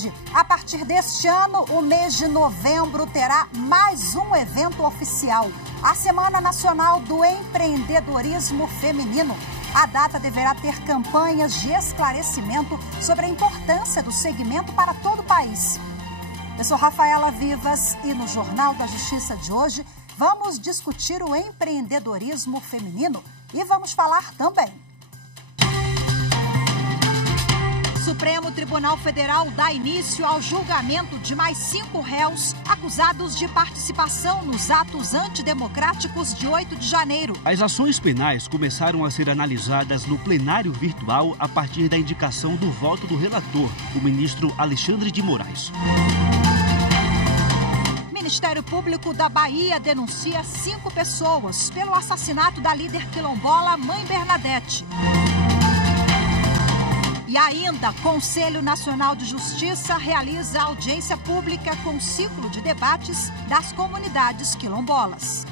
novidade. A partir deste ano, o mês de novembro terá mais um evento oficial. A Semana Nacional do Empreendedorismo Feminino. A data deverá ter campanhas de esclarecimento sobre a importância do segmento para todo o país. Eu sou Rafaela Vivas e no Jornal da Justiça de hoje vamos discutir o empreendedorismo feminino e vamos falar também. Supremo Tribunal Federal dá início ao julgamento de mais 5 réus acusados de participação nos atos antidemocráticos de 8 de janeiro. As ações penais começaram a ser analisadas no plenário virtual a partir da indicação do voto do relator, o ministro Alexandre de Moraes. O Ministério Público da Bahia denuncia 5 pessoas pelo assassinato da líder quilombola Mãe Bernadette. E ainda, Conselho Nacional de Justiça realiza audiência pública com ciclo de debates das comunidades quilombolas.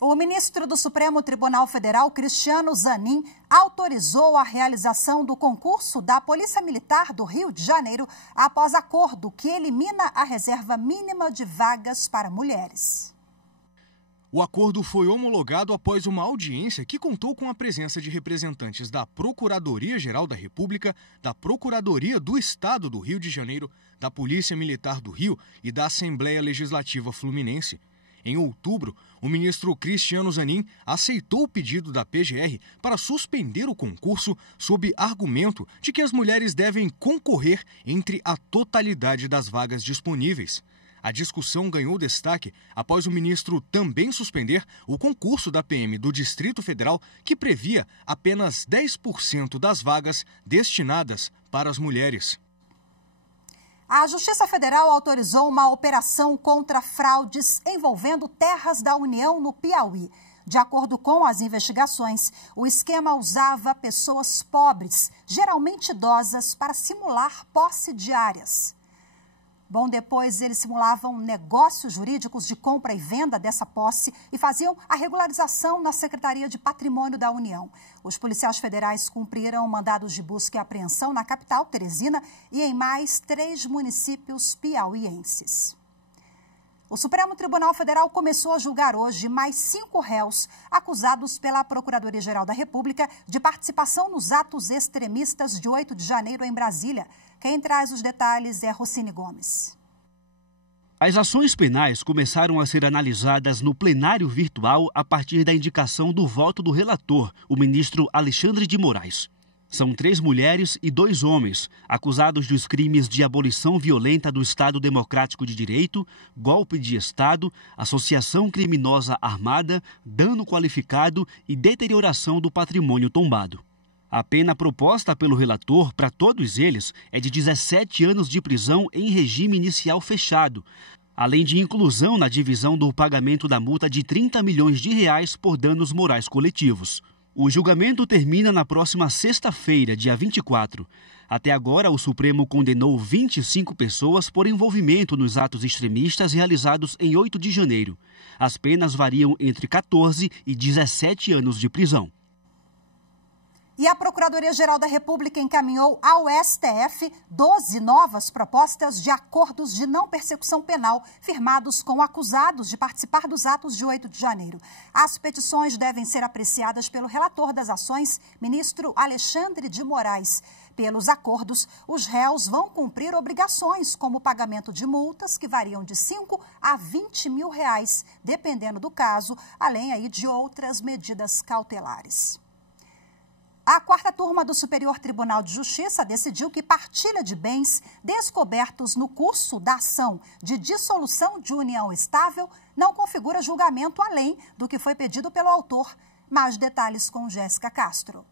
O ministro do Supremo Tribunal Federal, Cristiano Zanin, autorizou a realização do concurso da Polícia Militar do Rio de Janeiro após acordo que elimina a reserva mínima de vagas para mulheres. O acordo foi homologado após uma audiência que contou com a presença de representantes da Procuradoria-Geral da República, da Procuradoria do Estado do Rio de Janeiro, da Polícia Militar do Rio e da Assembleia Legislativa Fluminense. Em outubro, o ministro Cristiano Zanin aceitou o pedido da PGR para suspender o concurso sob argumento de que as mulheres devem concorrer entre a totalidade das vagas disponíveis. A discussão ganhou destaque após o ministro também suspender o concurso da PM do Distrito Federal, que previa apenas 10% das vagas destinadas para as mulheres. A Justiça Federal autorizou uma operação contra fraudes envolvendo terras da União no Piauí. De acordo com as investigações, o esquema usava pessoas pobres, geralmente idosas, para simular posse de áreas. Depois eles simulavam negócios jurídicos de compra e venda dessa posse e faziam a regularização na Secretaria de Patrimônio da União. Os policiais federais cumpriram mandados de busca e apreensão na capital, Teresina, e em mais 3 municípios piauienses. O Supremo Tribunal Federal começou a julgar hoje mais 5 réus acusados pela Procuradoria-Geral da República de participação nos atos extremistas de 8 de janeiro em Brasília. Quem traz os detalhes é Rocine Gomes. As ações penais começaram a ser analisadas no plenário virtual a partir da indicação do voto do relator, o ministro Alexandre de Moraes. São 3 mulheres e 2 homens, acusados dos crimes de abolição violenta do Estado Democrático de Direito, golpe de Estado, associação criminosa armada, dano qualificado e deterioração do patrimônio tombado. A pena proposta pelo relator para todos eles é de 17 anos de prisão em regime inicial fechado, além de inclusão na divisão do pagamento da multa de R$30 milhões por danos morais coletivos. O julgamento termina na próxima sexta-feira, dia 24. Até agora, o Supremo condenou 25 pessoas por envolvimento nos atos extremistas realizados em 8 de janeiro. As penas variam entre 14 e 17 anos de prisão. E a Procuradoria-Geral da República encaminhou ao STF 12 novas propostas de acordos de não persecução penal firmados com acusados de participar dos atos de 8 de janeiro. As petições devem ser apreciadas pelo relator das ações, ministro Alexandre de Moraes. Pelos acordos, os réus vão cumprir obrigações, como o pagamento de multas que variam de 5 a 20 mil reais, dependendo do caso, além aí de outras medidas cautelares. A 4ª turma do Superior Tribunal de Justiça decidiu que partilha de bens descobertos no curso da ação de dissolução de união estável não configura julgamento além do que foi pedido pelo autor. Mais detalhes com Jéssica Castro.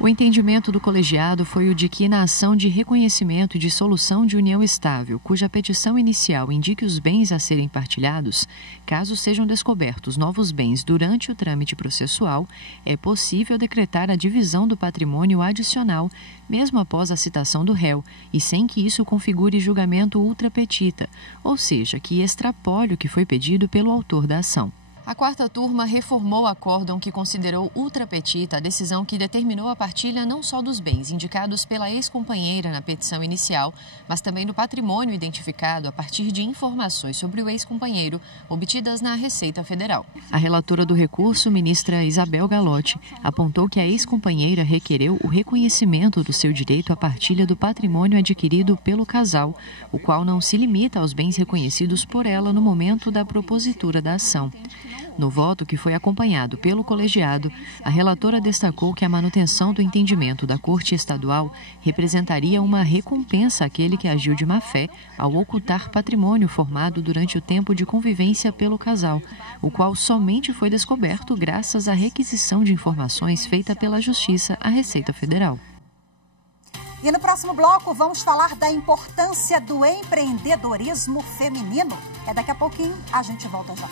O entendimento do colegiado foi o de que, na ação de reconhecimento e dissolução de união estável, cuja petição inicial indique os bens a serem partilhados, caso sejam descobertos novos bens durante o trâmite processual, é possível decretar a divisão do patrimônio adicional, mesmo após a citação do réu, e sem que isso configure julgamento ultra petita, ou seja, que extrapole o que foi pedido pelo autor da ação. A quarta turma reformou o acórdão que considerou ultrapetita a decisão que determinou a partilha não só dos bens indicados pela ex-companheira na petição inicial, mas também do patrimônio identificado a partir de informações sobre o ex-companheiro obtidas na Receita Federal. A relatora do recurso, ministra Isabel Galotti, apontou que a ex-companheira requereu o reconhecimento do seu direito à partilha do patrimônio adquirido pelo casal, o qual não se limita aos bens reconhecidos por ela no momento da propositura da ação. No voto, que foi acompanhado pelo colegiado, a relatora destacou que a manutenção do entendimento da Corte Estadual representaria uma recompensa àquele que agiu de má-fé ao ocultar patrimônio formado durante o tempo de convivência pelo casal, o qual somente foi descoberto graças à requisição de informações feita pela Justiça à Receita Federal. E no próximo bloco vamos falar da importância do empreendedorismo feminino. Daqui a pouquinho, a gente volta já.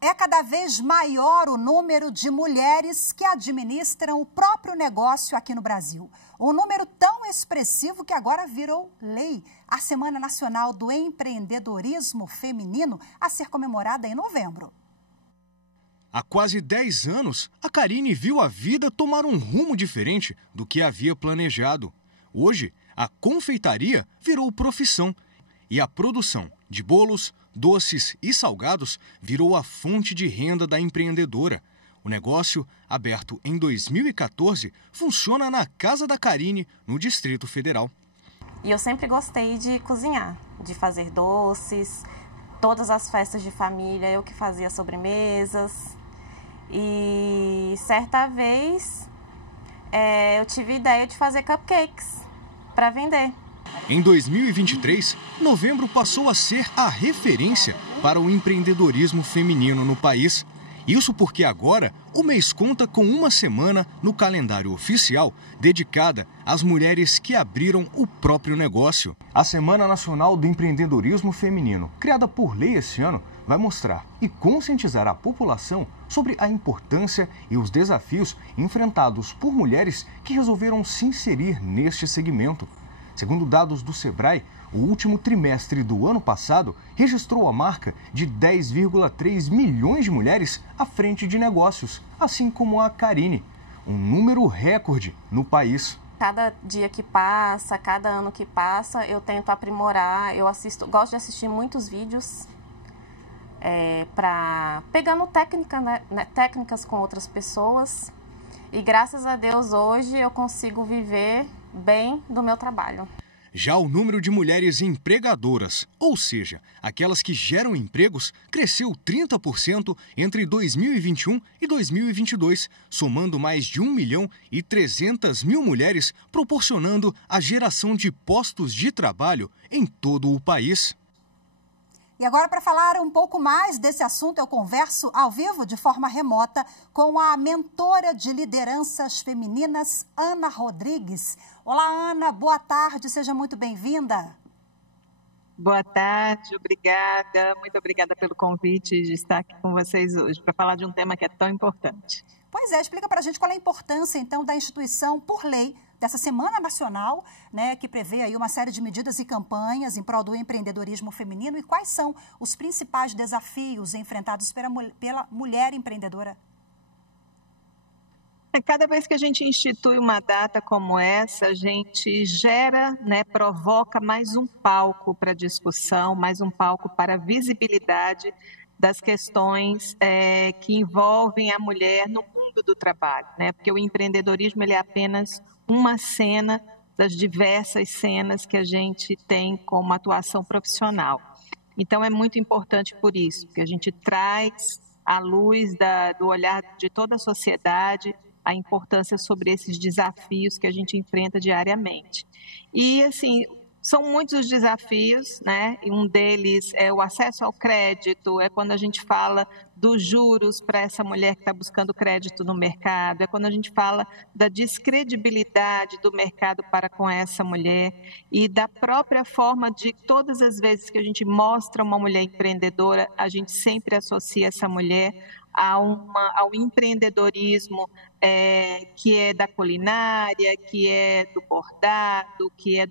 É cada vez maior o número de mulheres que administram o próprio negócio aqui no Brasil. Um número tão expressivo que agora virou lei. A Semana Nacional do Empreendedorismo Feminino, a ser comemorada em novembro. Há quase 10 anos, a Karine viu a vida tomar um rumo diferente do que havia planejado. Hoje, a confeitaria virou profissão e a produção de bolos, doces e salgados virou a fonte de renda da empreendedora. O negócio, aberto em 2014, funciona na Casa da Karine, no Distrito Federal. E eu sempre gostei de cozinhar, de fazer doces, todas as festas de família, eu que fazia sobremesas. E certa vez eu tive a ideia de fazer cupcakes para vender. Em 2023, novembro passou a ser a referência para o empreendedorismo feminino no país. Isso porque agora o mês conta com uma semana no calendário oficial dedicada às mulheres que abriram o próprio negócio. A Semana Nacional do Empreendedorismo Feminino, criada por lei esse ano, vai mostrar e conscientizar a população sobre a importância e os desafios enfrentados por mulheres que resolveram se inserir neste segmento. Segundo dados do Sebrae, o último trimestre do ano passado registrou a marca de 10,3 milhões de mulheres à frente de negócios, assim como a Karine, um número recorde no país. Cada dia que passa, cada ano que passa, eu tento aprimorar, gosto de assistir muitos vídeos, pegando técnicas com outras pessoas. E graças a Deus hoje eu consigo viver bem do meu trabalho. Já o número de mulheres empregadoras, ou seja, aquelas que geram empregos, cresceu 30% entre 2021 e 2022, somando mais de 1.300.000 mulheres, proporcionando a geração de postos de trabalho em todo o país. E agora, para falar um pouco mais desse assunto, eu converso ao vivo, de forma remota, com a mentora de lideranças femininas, Ana Rodrigues. Olá, Ana, boa tarde, seja muito bem-vinda. Boa tarde, obrigada, muito obrigada pelo convite de estar aqui com vocês hoje, para falar de um tema que é tão importante. Pois é, explica para a gente qual é a importância, então, da instituição, por lei, dessa Semana Nacional, né, que prevê aí uma série de medidas e campanhas em prol do empreendedorismo feminino, e quais são os principais desafios enfrentados pela mulher empreendedora? Cada vez que a gente institui uma data como essa, a gente gera, provoca mais um palco para discussão, mais um palco para visibilidade das questões que envolvem a mulher no mundo do trabalho, porque o empreendedorismo ele é apenas uma cena das diversas cenas que a gente tem como atuação profissional. Então, é muito importante por isso, que a gente traz à luz do olhar de toda a sociedade a importância sobre esses desafios que a gente enfrenta diariamente. E, assim, são muitos os desafios, e um deles é o acesso ao crédito, é quando a gente fala dos juros para essa mulher que está buscando crédito no mercado, é quando a gente fala da descredibilidade do mercado para com essa mulher e da própria forma de todas as vezes que a gente mostra uma mulher empreendedora, a gente sempre associa essa mulher ao empreendedorismo que é da culinária, que é do bordado, que é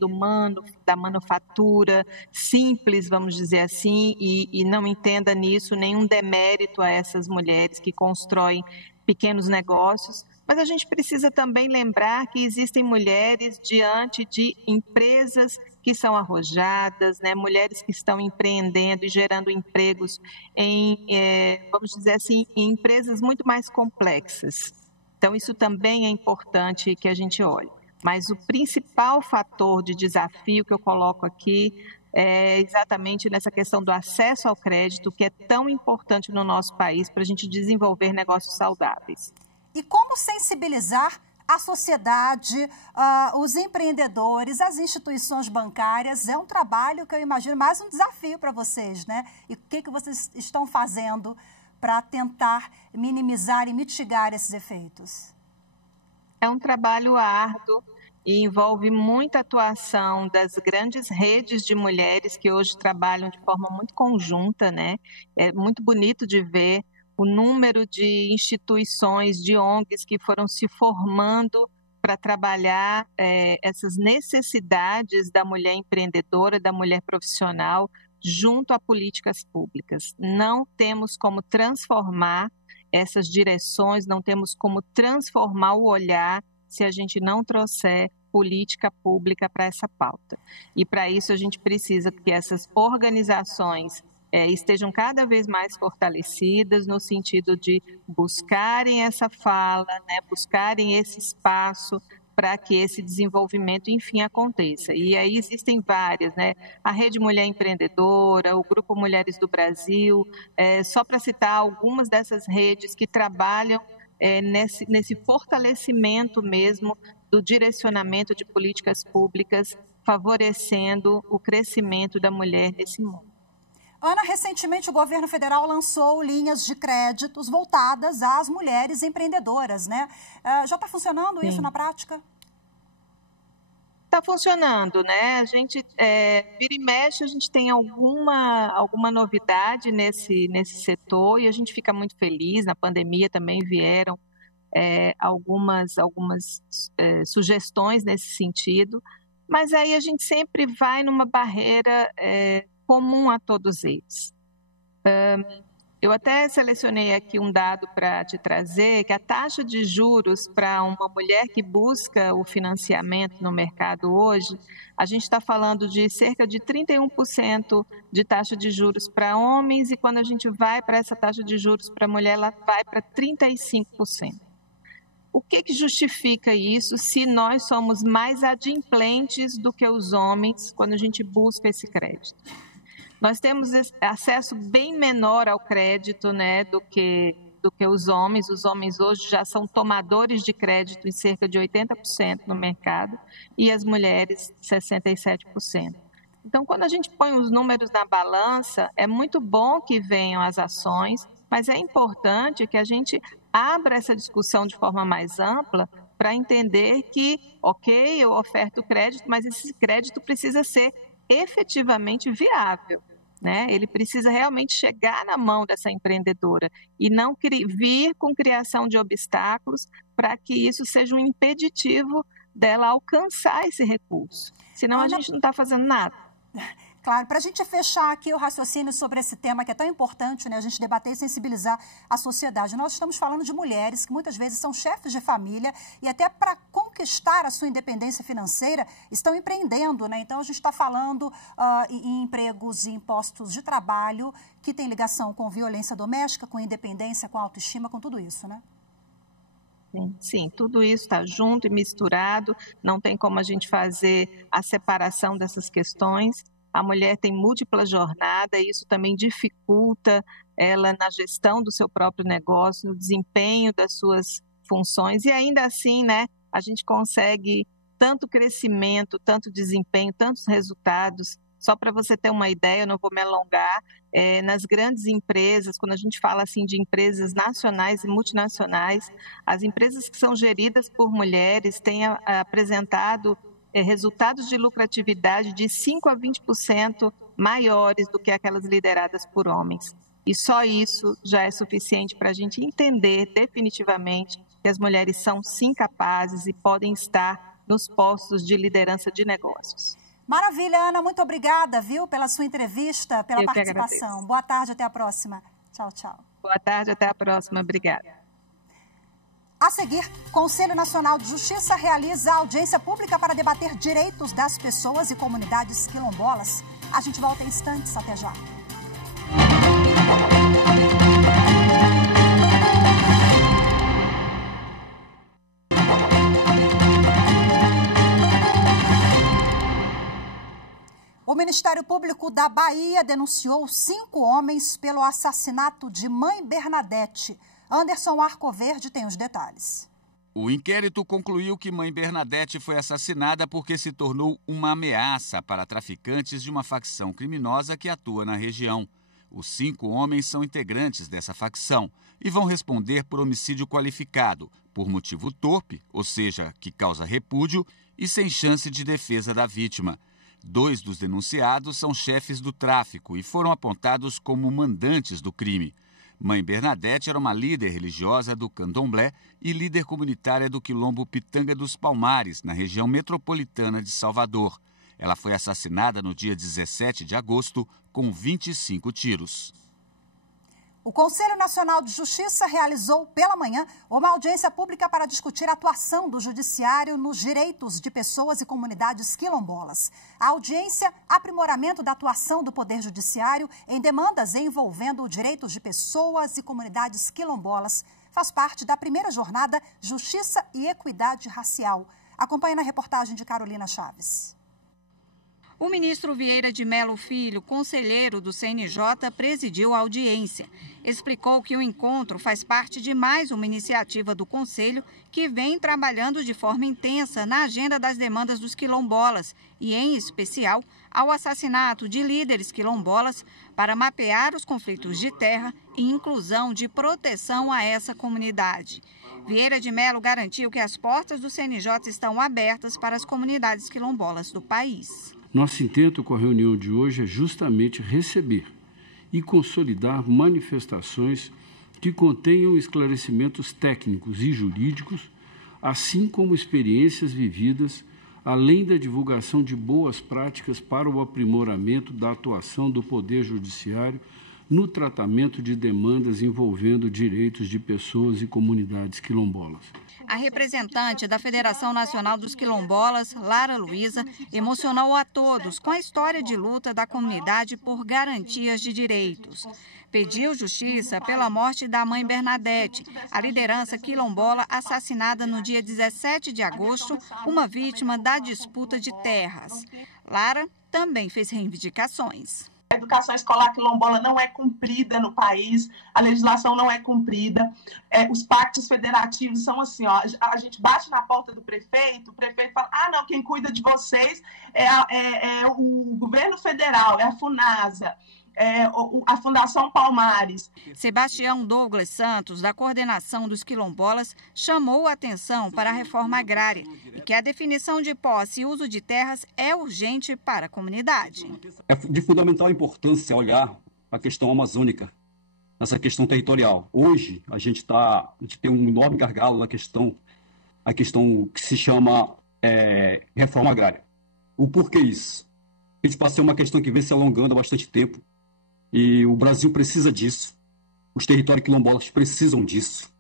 da manufatura simples, vamos dizer assim, e não entenda nisso nenhum demérito a essas mulheres que constroem pequenos negócios. Mas a gente precisa também lembrar que existem mulheres diante de empresas que são arrojadas, né? Mulheres que estão empreendendo e gerando empregos vamos dizer assim, em empresas muito mais complexas. Então, isso também é importante que a gente olhe. Mas o principal fator de desafio que eu coloco aqui é exatamente nessa questão do acesso ao crédito, que é tão importante no nosso país para a gente desenvolver negócios saudáveis. E como sensibilizar a sociedade, os empreendedores, as instituições bancárias? É um trabalho que eu imagino mais um desafio para vocês, né? E o que vocês estão fazendo para tentar minimizar e mitigar esses efeitos? É um trabalho árduo e envolve muita atuação das grandes redes de mulheres que hoje trabalham de forma muito conjunta, né? É muito bonito de ver o número de instituições, de ONGs que foram se formando para trabalhar essas necessidades da mulher empreendedora, da mulher profissional, junto a políticas públicas. Não temos como transformar essas direções, não temos como transformar o olhar se a gente não trouxer política pública para essa pauta. E para isso a gente precisa que essas organizações estejam cada vez mais fortalecidas no sentido de buscarem essa fala, né, buscarem esse espaço para que esse desenvolvimento, enfim, aconteça. E aí existem várias, né? A Rede Mulher Empreendedora, o Grupo Mulheres do Brasil, só para citar algumas dessas redes que trabalham nesse fortalecimento mesmo do direcionamento de políticas públicas, favorecendo o crescimento da mulher nesse mundo. Ana, recentemente o governo federal lançou linhas de créditos voltadas às mulheres empreendedoras, né? Já está funcionando isso na prática? Está funcionando, né? A gente, vira e mexe, a gente tem alguma novidade nesse setor e a gente fica muito feliz. Na pandemia também vieram algumas sugestões nesse sentido, mas aí a gente sempre vai numa barreira comum a todos eles. Eu até selecionei aqui um dado para te trazer, que a taxa de juros para uma mulher que busca o financiamento no mercado hoje, a gente está falando de cerca de 31% de taxa de juros para homens, e quando a gente vai para essa taxa de juros para mulher, ela vai para 35%. O que justifica isso se nós somos mais adimplentes do que os homens quando a gente busca esse crédito? Nós temos acesso bem menor ao crédito, né, do que os homens. Os homens hoje já são tomadores de crédito em cerca de 80% no mercado e as mulheres 67%. Então, quando a gente põe os números na balança, é muito bom que venham as ações, mas é importante que a gente abra essa discussão de forma mais ampla para entender que, ok, eu oferto crédito, mas esse crédito precisa ser efetivamente viável, né? Ele precisa realmente chegar na mão dessa empreendedora e não vir com criação de obstáculos para que isso seja um impeditivo dela alcançar esse recurso. Senão a gente não está fazendo nada. Claro, para a gente fechar aqui o raciocínio sobre esse tema que é tão importante, né, a gente debater e sensibilizar a sociedade. Nós estamos falando de mulheres que muitas vezes são chefes de família e até para conquistar a sua independência financeira estão empreendendo, né? Então a gente está falando em empregos e impostos de trabalho que tem ligação com violência doméstica, com independência, com autoestima, com tudo isso, né? Sim, tudo isso está junto e misturado, não tem como a gente fazer a separação dessas questões. A mulher tem múltipla jornada e isso também dificulta ela na gestão do seu próprio negócio, no desempenho das suas funções e ainda assim, né, a gente consegue tanto crescimento, tanto desempenho, tantos resultados. Só para você ter uma ideia, eu não vou me alongar, nas grandes empresas, quando a gente fala assim de empresas nacionais e multinacionais, as empresas que são geridas por mulheres têm apresentado resultados de lucratividade de 5% a 20% maiores do que aquelas lideradas por homens. E só isso já é suficiente para a gente entender definitivamente que as mulheres são sim capazes e podem estar nos postos de liderança de negócios. Maravilha, Ana, muito obrigada, viu, pela sua entrevista, pela participação. Boa tarde, até a próxima. Tchau, tchau. Boa tarde, até a próxima. Obrigada. A seguir, Conselho Nacional de Justiça realiza audiência pública para debater direitos das pessoas e comunidades quilombolas. A gente volta em instantes, até já. O Ministério Público da Bahia denunciou 5 homens pelo assassinato de Mãe Bernadette. Anderson Arcoverde tem os detalhes. O inquérito concluiu que Mãe Bernadette foi assassinada porque se tornou uma ameaça para traficantes de uma facção criminosa que atua na região. Os 5 homens são integrantes dessa facção e vão responder por homicídio qualificado, por motivo torpe, ou seja, que causa repúdio, e sem chance de defesa da vítima. 2 dos denunciados são chefes do tráfico e foram apontados como mandantes do crime. Mãe Bernadette era uma líder religiosa do Candomblé e líder comunitária do quilombo Pitanga dos Palmares, na região metropolitana de Salvador. Ela foi assassinada no dia 17 de agosto com 25 tiros. O Conselho Nacional de Justiça realizou pela manhã uma audiência pública para discutir a atuação do Judiciário nos direitos de pessoas e comunidades quilombolas. A audiência, aprimoramento da atuação do Poder Judiciário em demandas envolvendo direitos de pessoas e comunidades quilombolas, faz parte da primeira jornada Justiça e Equidade Racial. Acompanhe na reportagem de Carolina Chaves. O ministro Vieira de Mello Filho, conselheiro do CNJ, presidiu a audiência. Explicou que o encontro faz parte de mais uma iniciativa do Conselho que vem trabalhando de forma intensa na agenda das demandas dos quilombolas e, em especial, ao assassinato de líderes quilombolas para mapear os conflitos de terra e inclusão de proteção a essa comunidade. Vieira de Mello garantiu que as portas do CNJ estão abertas para as comunidades quilombolas do país. Nosso intento com a reunião de hoje é justamente receber e consolidar manifestações que contenham esclarecimentos técnicos e jurídicos, assim como experiências vividas, além da divulgação de boas práticas para o aprimoramento da atuação do Poder Judiciário no tratamento de demandas envolvendo direitos de pessoas e comunidades quilombolas. A representante da Federação Nacional dos Quilombolas, Lara Luiza, emocionou a todos com a história de luta da comunidade por garantias de direitos. Pediu justiça pela morte da Mãe Bernadette, a liderança quilombola assassinada no dia 17 de agosto, uma vítima da disputa de terras. Lara também fez reivindicações. A educação escolar quilombola não é cumprida no país, a legislação não é cumprida, os pactos federativos são assim, ó, a gente bate na porta do prefeito, o prefeito fala, não, quem cuida de vocês é o governo federal, é a FUNASA, a Fundação Palmares. Sebastião Douglas Santos, da Coordenação dos Quilombolas, chamou a atenção para a reforma agrária e que a definição de posse e uso de terras é urgente para a comunidade. É de fundamental importância olhar a questão amazônica, essa questão territorial. Hoje, a gente tem um enorme gargalo na questão, a questão que se chama reforma agrária. O porquê isso? A gente passa a ser uma questão que vem se alongando há bastante tempo. E o Brasil precisa disso, os territórios quilombolas precisam disso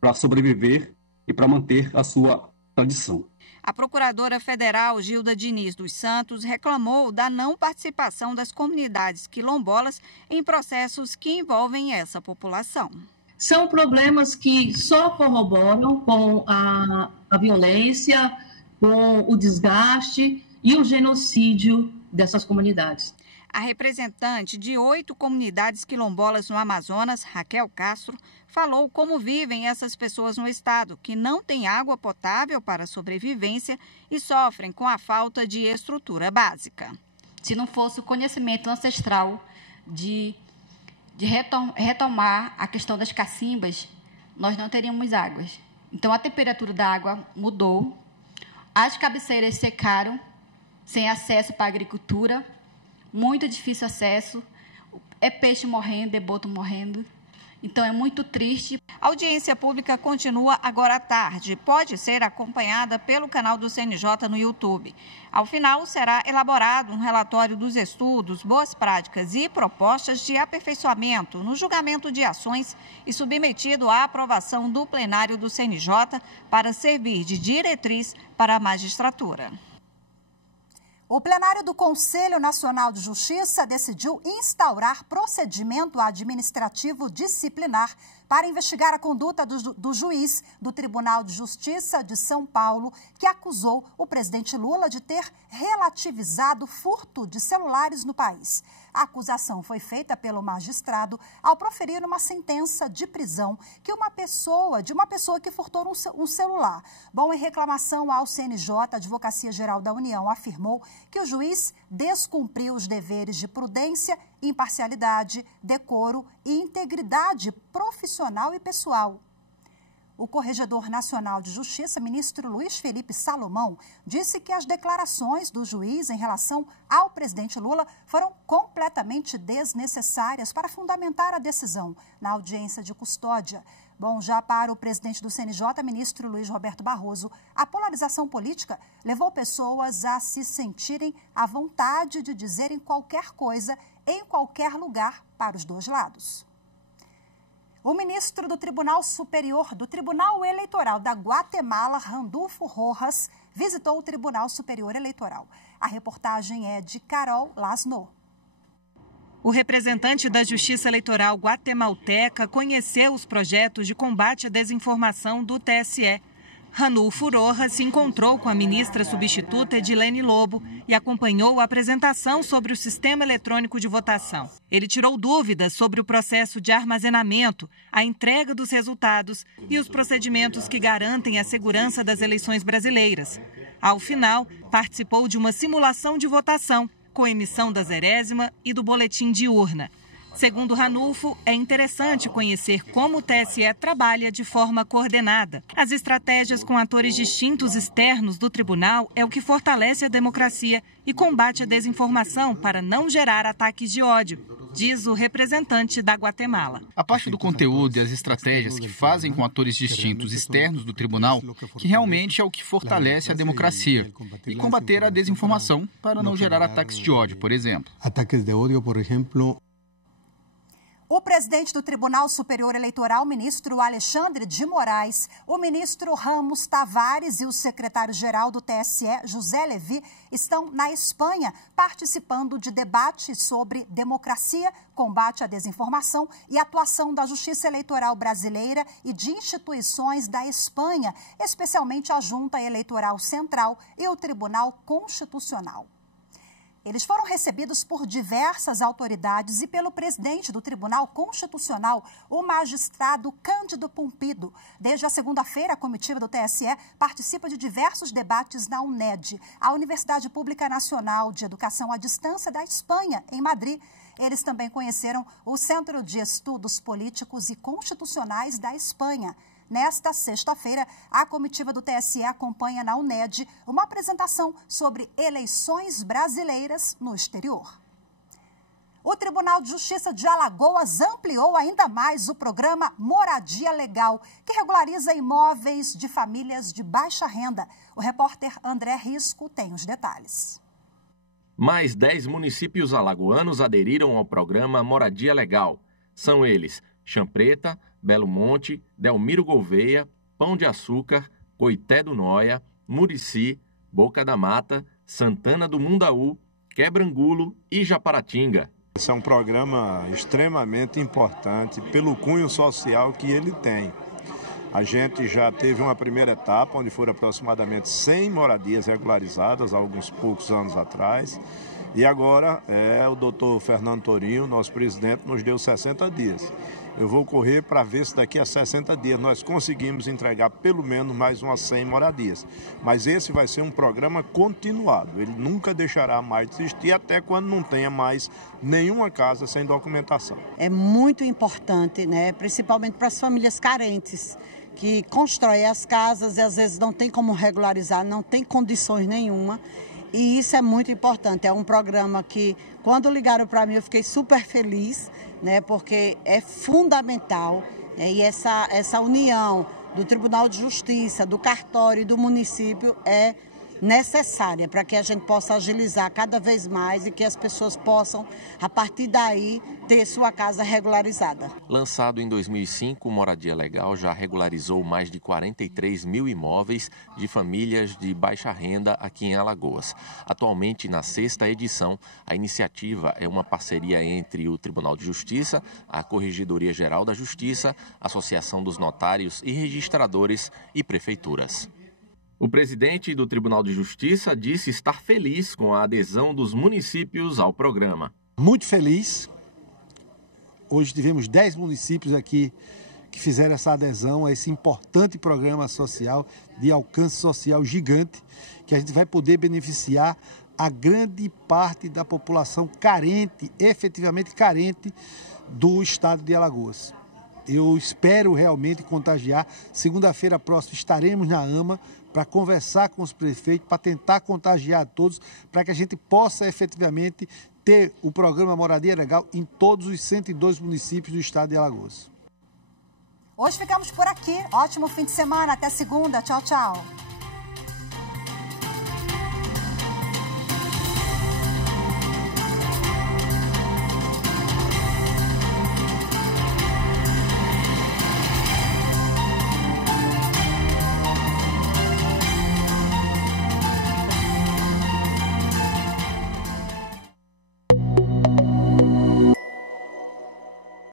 para sobreviver e para manter a sua tradição. A procuradora federal Gilda Diniz dos Santos reclamou da não participação das comunidades quilombolas em processos que envolvem essa população. São problemas que só corroboram com a violência, com o desgaste e o genocídio dessas comunidades. A representante de 8 comunidades quilombolas no Amazonas, Raquel Castro, falou como vivem essas pessoas no estado, que não têm água potável para a sobrevivência e sofrem com a falta de estrutura básica. Se não fosse o conhecimento ancestral de retomar a questão das cacimbas, nós não teríamos águas. Então, a temperatura da água mudou, as cabeceiras secaram, sem acesso para a agricultura, muito difícil acesso, é peixe morrendo, é boto morrendo. Então, é muito triste. A audiência pública continua agora à tarde. Pode ser acompanhada pelo canal do CNJ no YouTube. Ao final, será elaborado um relatório dos estudos, boas práticas e propostas de aperfeiçoamento no julgamento de ações e submetido à aprovação do plenário do CNJ para servir de diretriz para a magistratura. O plenário do Conselho Nacional de Justiça decidiu instaurar procedimento administrativo disciplinar para investigar a conduta do juiz do Tribunal de Justiça de São Paulo, que acusou o presidente Lula de ter relativizado furto de celulares no país. A acusação foi feita pelo magistrado ao proferir uma sentença de prisão de uma pessoa que furtou um celular. Bom, em reclamação ao CNJ, a Advocacia Geral da União afirmou que o juiz descumpriu os deveres de prudência, imparcialidade, decoro e integridade profissional e pessoal. O Corregedor Nacional de Justiça, ministro Luiz Felipe Salomão, disse que as declarações do juiz em relação ao presidente Lula foram completamente desnecessárias para fundamentar a decisão na audiência de custódia. Bom, já para o presidente do CNJ, ministro Luiz Roberto Barroso, a polarização política levou pessoas a se sentirem à vontade de dizerem qualquer coisa em qualquer lugar para os dois lados. O ministro do Tribunal Superior do Tribunal Eleitoral da Guatemala, Randulfo Rojas, visitou o Tribunal Superior Eleitoral. A reportagem é de Carol Lasno. O representante da Justiça Eleitoral guatemalteca conheceu os projetos de combate à desinformação do TSE. Randulfo Rojas se encontrou com a ministra substituta Edilene Lobo e acompanhou a apresentação sobre o sistema eletrônico de votação. Ele tirou dúvidas sobre o processo de armazenamento, a entrega dos resultados e os procedimentos que garantem a segurança das eleições brasileiras. Ao final, participou de uma simulação de votação, com emissão da zerésima e do boletim de urna. Segundo Randulfo, é interessante conhecer como o TSE trabalha de forma coordenada. As estratégias com atores distintos externos do tribunal é o que fortalece a democracia e combate a desinformação para não gerar ataques de ódio, diz o representante da Guatemala. A parte do conteúdo e as estratégias que fazem com atores distintos externos do tribunal, que realmente é o que fortalece a democracia e combater a desinformação para não gerar ataques de ódio, por exemplo. Ataques de ódio, por exemplo. O presidente do Tribunal Superior Eleitoral, ministro Alexandre de Moraes, o ministro Ramos Tavares e o secretário-geral do TSE, José Levi, estão na Espanha participando de debates sobre democracia, combate à desinformação e atuação da Justiça Eleitoral brasileira e de instituições da Espanha, especialmente a Junta Eleitoral Central e o Tribunal Constitucional. Eles foram recebidos por diversas autoridades e pelo presidente do Tribunal Constitucional, o magistrado Cândido Pumpido. Desde a segunda-feira, a comitiva do TSE participa de diversos debates na UNED, a Universidade Pública Nacional de Educação à Distância da Espanha, em Madrid. Eles também conheceram o Centro de Estudos Políticos e Constitucionais da Espanha. Nesta sexta-feira, a comitiva do TSE acompanha na UNED uma apresentação sobre eleições brasileiras no exterior. O Tribunal de Justiça de Alagoas ampliou ainda mais o programa Moradia Legal, que regulariza imóveis de famílias de baixa renda. O repórter André Risco tem os detalhes. Mais 10 municípios alagoanos aderiram ao programa Moradia Legal. São eles Champreta, Belo Monte, Delmiro Gouveia, Pão de Açúcar, Coité do Noia, Murici, Boca da Mata, Santana do Mundaú, Quebrangulo e Japaratinga. Esse é um programa extremamente importante pelo cunho social que ele tem. A gente já teve uma primeira etapa, onde foram aproximadamente 100 moradias regularizadas há alguns poucos anos atrás. E agora o doutor Fernando Torinho, nosso presidente, nos deu 60 dias. Eu vou correr para ver se daqui a 60 dias nós conseguimos entregar pelo menos mais umas 100 moradias. Mas esse vai ser um programa continuado. Ele nunca deixará mais de existir até quando não tenha mais nenhuma casa sem documentação. É muito importante, né? Principalmente para as famílias carentes, que constroem as casas e às vezes não tem como regularizar, não tem condições nenhuma. E isso é muito importante. É um programa que, quando ligaram para mim, eu fiquei super feliz, né, porque é fundamental, né, e essa união do Tribunal de Justiça, do cartório e do município é necessária para que a gente possa agilizar cada vez mais e que as pessoas possam, a partir daí, ter sua casa regularizada. Lançado em 2005, o Moradia Legal já regularizou mais de 43 mil imóveis de famílias de baixa renda aqui em Alagoas. Atualmente, na 6ª edição, a iniciativa é uma parceria entre o Tribunal de Justiça, a Corregedoria Geral da Justiça, a Associação dos Notários e Registradores e prefeituras. O presidente do Tribunal de Justiça disse estar feliz com a adesão dos municípios ao programa. Muito feliz. Hoje tivemos 10 municípios aqui que fizeram essa adesão a esse importante programa social de alcance social gigante, que a gente vai poder beneficiar a grande parte da população carente, efetivamente carente, do estado de Alagoas. Eu espero realmente contagiar. Segunda-feira próxima estaremos na AMA para conversar com os prefeitos, para tentar contagiar todos, para que a gente possa efetivamente ter o programa Moradia Legal em todos os 102 municípios do estado de Alagoas. Hoje ficamos por aqui. Ótimo fim de semana. Até segunda. Tchau, tchau.